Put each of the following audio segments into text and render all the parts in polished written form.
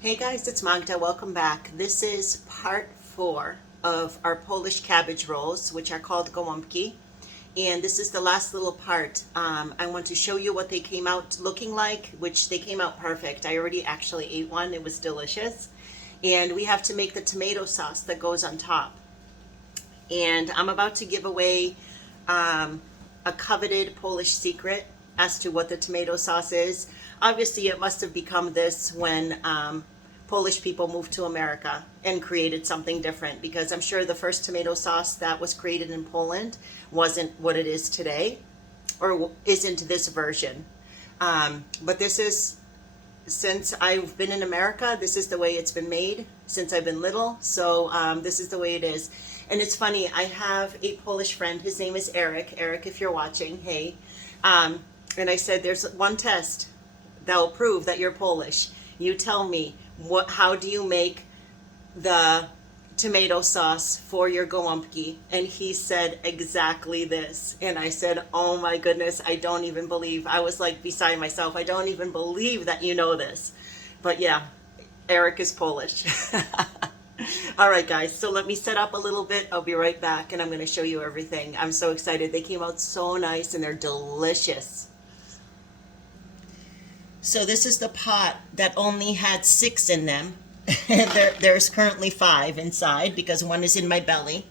Hey guys, it's Magda. Welcome back. This is part 4 of our Polish cabbage rolls, which are called Golombki. And this is the last little part. I want to show you what they came out looking like, which they came out perfect. I already actually ate one. It was delicious. And we have to make the tomato sauce that goes on top. And I'm about to give away a coveted Polish secret as to what the tomato sauce is. Obviously, it must have become this when Polish people moved to America and created something different, because I'm sure the first tomato sauce that was created in Poland wasn't what it is today, or isn't this version. But this is, since I've been in America, this is the way it's been made since I've been little. So this is the way it is. And it's funny, I have a Polish friend. His name is Eric. Eric, if you're watching, hey. And I said, there's one test that will prove that you're Polish. You tell me, how do you make the tomato sauce for your gołąbki? And he said exactly this. And I said, oh my goodness, I don't even believe. I was like beside myself. I don't even believe that you know this. But yeah, Eric is Polish. All right, guys, so let me set up a little bit. I'll be right back, and I'm going to show you everything. I'm so excited. They came out so nice, and they're delicious. So this is the pot that only had 6 in them. There's currently 5 inside because one is in my belly.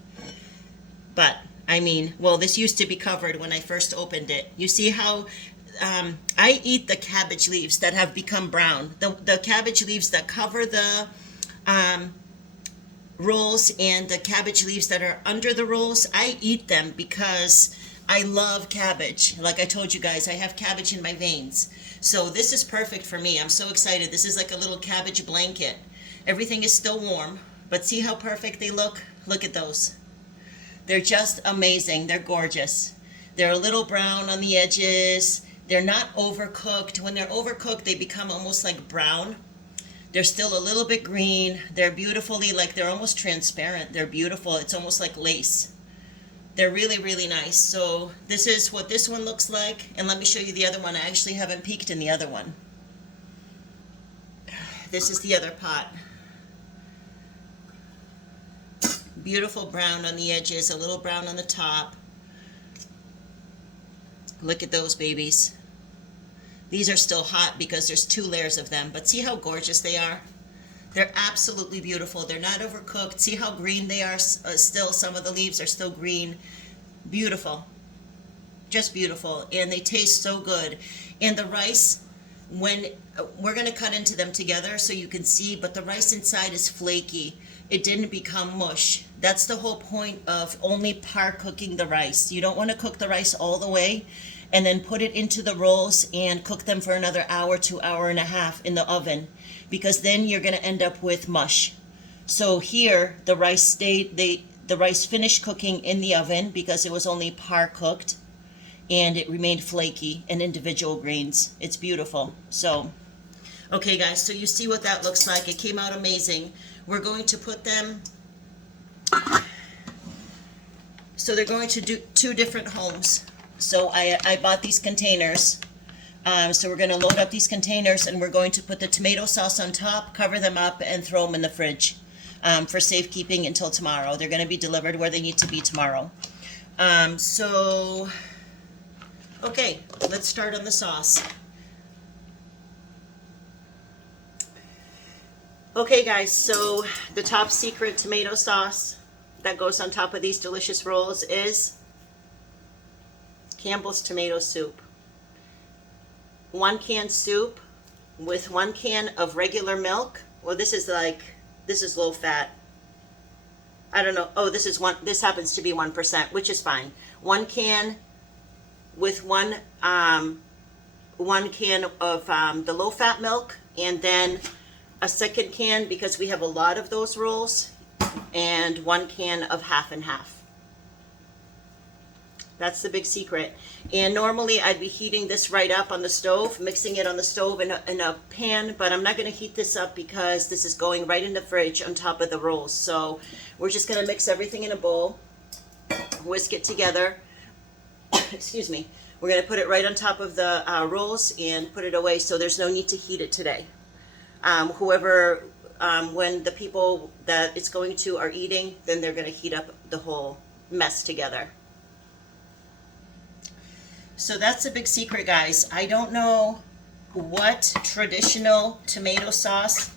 But, I mean, well, this used to be covered when I first opened it. You see how I eat the cabbage leaves that have become brown. The cabbage leaves that cover the rolls and the cabbage leaves that are under the rolls, I eat them because I love cabbage. Like I told you guys, I have cabbage in my veins. So this is perfect for me. I'm so excited. This is like a little cabbage blanket. Everything is still warm, but see how perfect they look? Look at those. They're just amazing. They're gorgeous. They're a little brown on the edges. They're not overcooked. When they're overcooked, they become almost like brown. They're still a little bit green. They're beautifully, like they're almost transparent. They're beautiful. It's almost like lace. They're really, really nice. So this is what this one looks like. And let me show you the other one. I actually haven't peeked in the other one. This is the other pot. Beautiful brown on the edges, a little brown on the top. Look at those babies. These are still hot because there's 2 layers of them, but see how gorgeous they are? They're absolutely beautiful. They're not overcooked. See how green they are still. Some of the leaves are still green. Beautiful. Just beautiful. And they taste so good. And the rice, when we're going to cut into them together so you can see, but the rice inside is flaky. It didn't become mush. That's the whole point of only par cooking the rice. You don't want to cook the rice all the way and then put it into the rolls and cook them for another hour to hour and a half in the oven, because then you're going to end up with mush. So here the rice the rice finished cooking in the oven because it was only par cooked, and it remained flaky and individual grains. It's beautiful. So okay guys, so you see what that looks like. It came out amazing. We're going to put them, so they're going to do 2 different homes. So I bought these containers. So we're going to load up these containers, and we're going to put the tomato sauce on top, cover them up, and throw them in the fridge for safekeeping until tomorrow. They're going to be delivered where they need to be tomorrow. So, okay, let's start on the sauce. Okay guys, so the top secret tomato sauce that goes on top of these delicious rolls is Campbell's tomato soup. 1 can soup with 1 can of regular milk. Well, this is low fat. I don't know. Oh, this happens to be 1%, which is fine. 1 can with 1 can of the low fat milk, and then a second can, because we have a lot of those rolls, and 1 can of half and half. That's the big secret. And normally I'd be heating this right up on the stove, mixing it on the stove in a pan, but I'm not going to heat this up because this is going right in the fridge on top of the rolls. So we're just going to mix everything in a bowl, whisk it together. Excuse me. We're going to put it right on top of the rolls and put it away, so there's no need to heat it today. Whoever, when the people that it's going to are eating, then they're going to heat up the whole mess together. So that's a big secret, guys. I don't know what traditional tomato sauce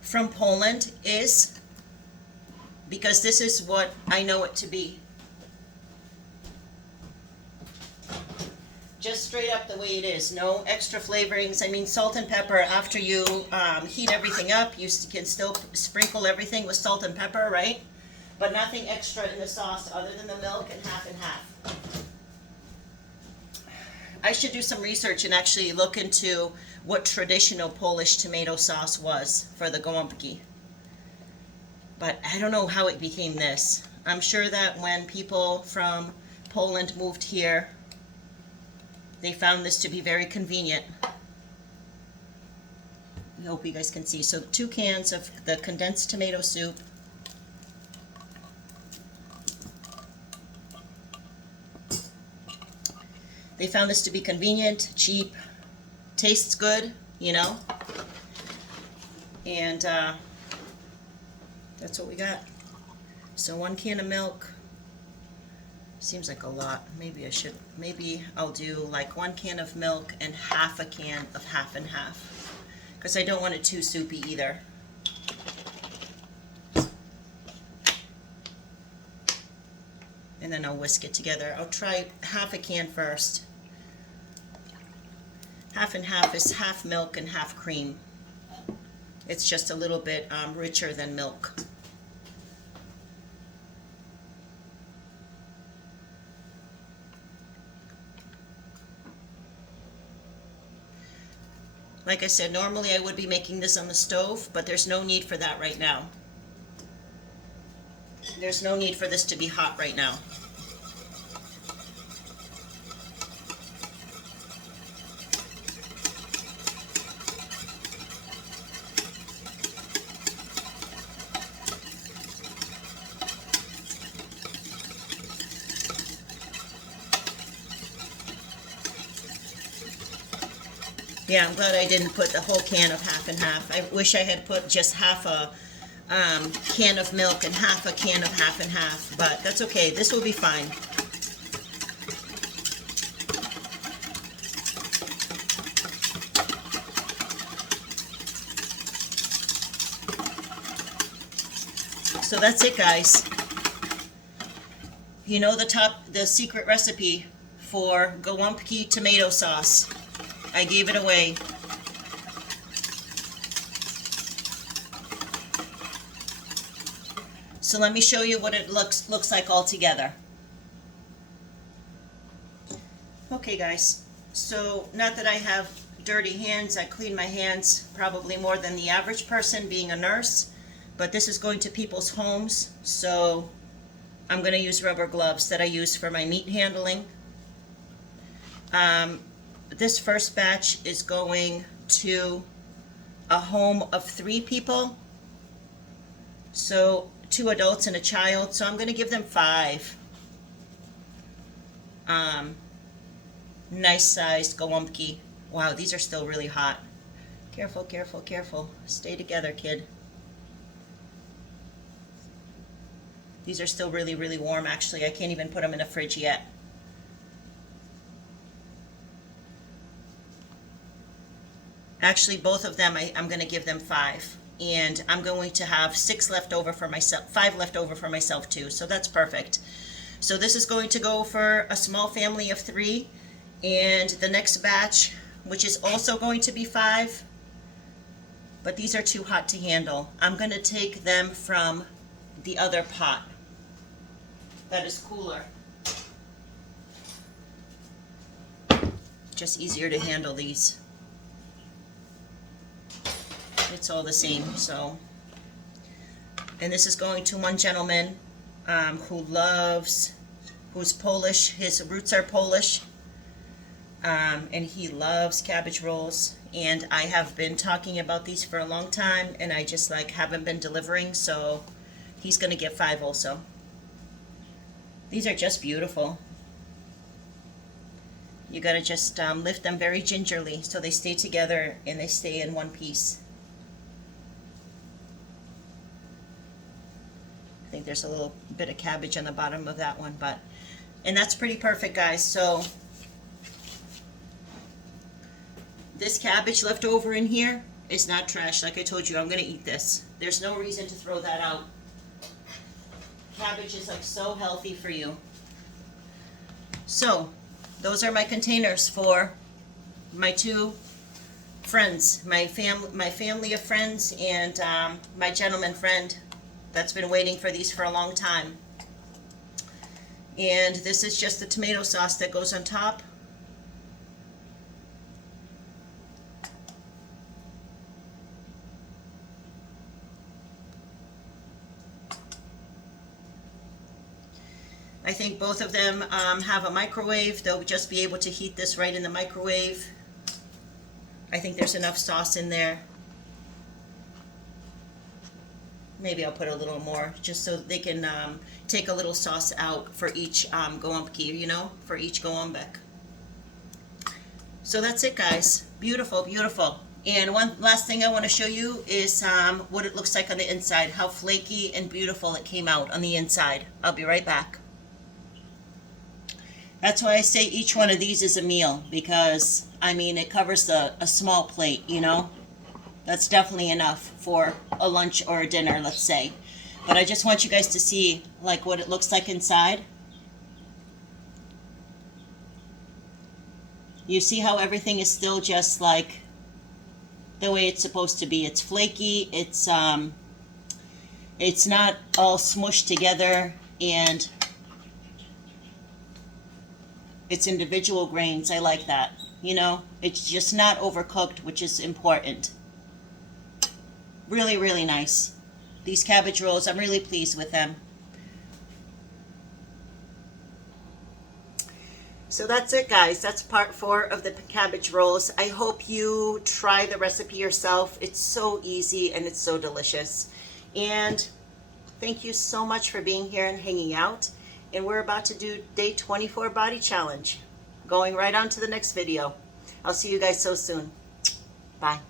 from Poland is, because this is what I know it to be. Just straight up the way it is. No extra flavorings. I mean, salt and pepper, after you heat everything up, you can still sprinkle everything with salt and pepper, right? But nothing extra in the sauce other than the milk and half and half. I should do some research and actually look into what traditional Polish tomato sauce was for the Golombki. But I don't know how it became this. I'm sure that when people from Poland moved here, they found this to be very convenient. I hope you guys can see. So 2 cans of the condensed tomato soup. They found this to be convenient, cheap, tastes good, you know. And that's what we got. So 1 can of milk. Seems like a lot. Maybe I'll do like 1 can of milk and half a can of half and half, because I don't want it too soupy either. And then I'll whisk it together. I'll try half a can first. Half and half is half milk and half cream. It's just a little bit richer than milk. Like I said, normally I would be making this on the stove, but there's no need for that right now. There's no need for this to be hot right now. Yeah, I'm glad I didn't put the whole can of half and half. I wish I had put just half a can of milk and half a can of half and half, but that's okay. This will be fine. So that's it, guys. You know the secret recipe for Golombki tomato sauce. I gave it away. So let me show you what it looks like all together. Okay, guys, so not that I have dirty hands, I clean my hands probably more than the average person, being a nurse, but this is going to people's homes, so I'm going to use rubber gloves that I use for my meat handling. This first batch is going to a home of 3 people, so 2 adults and a child, so I'm going to give them 5 nice sized Golombki. Wow, these are still really hot. Careful, careful, careful. Stay together, kid. These are still really, really warm, actually. I can't even put them in the fridge yet. Actually, both of them, I'm going to give them 5. And I'm going to have 6 left over for myself, 5 left over for myself too. So that's perfect. So this is going to go for a small family of 3. And the next batch, which is also going to be 5, but these are too hot to handle. I'm going to take them from the other pot that is cooler. Just easier to handle these. It's all the same, so. And this is going to one gentleman who's Polish. His roots are Polish, and he loves cabbage rolls. And I have been talking about these for a long time, and I just haven't been delivering, so he's going to get 5 also. These are just beautiful. You gotta just lift them very gingerly so they stay together and they stay in one piece. I think there's a little bit of cabbage on the bottom of that one, and that's pretty perfect, guys. So this cabbage left over in here is not trash. Like I told you, I'm gonna eat this. There's no reason to throw that out. Cabbage is like so healthy for you. So those are my containers for my two friends, my family of friends, and my gentleman friend that's been waiting for these for a long time. And this is just the tomato sauce that goes on top. I think both of them have a microwave. They'll just be able to heat this right in the microwave. I think there's enough sauce in there. Maybe I'll put a little more just so they can take a little sauce out for each Golombki, you know, for each Golombek. So that's it, guys. Beautiful, beautiful. And one last thing I want to show you is what it looks like on the inside, how flaky and beautiful it came out on the inside. I'll be right back. That's why I say each one of these is a meal, because, I mean, it covers a small plate, you know. That's definitely enough for a lunch or a dinner, let's say. But I just want you guys to see, like, what it looks like inside. You see how everything is still just like the way it's supposed to be. It's flaky, it's not all smushed together, and it's individual grains. I like that. You know, it's just not overcooked, which is important. Really, really nice. These cabbage rolls, I'm really pleased with them. So that's it, guys. That's part 4 of the cabbage rolls. I hope you try the recipe yourself. It's so easy and it's so delicious. And thank you so much for being here and hanging out. And we're about to do day 24 body challenge. Going right on to the next video. I'll see you guys so soon. Bye.